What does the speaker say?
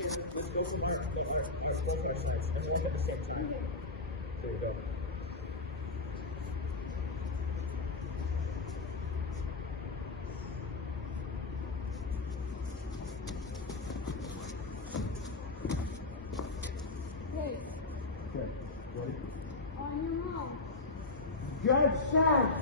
Let's go from our side, and then at the same time. There you go. Okay, ready? On your mouth. Judge says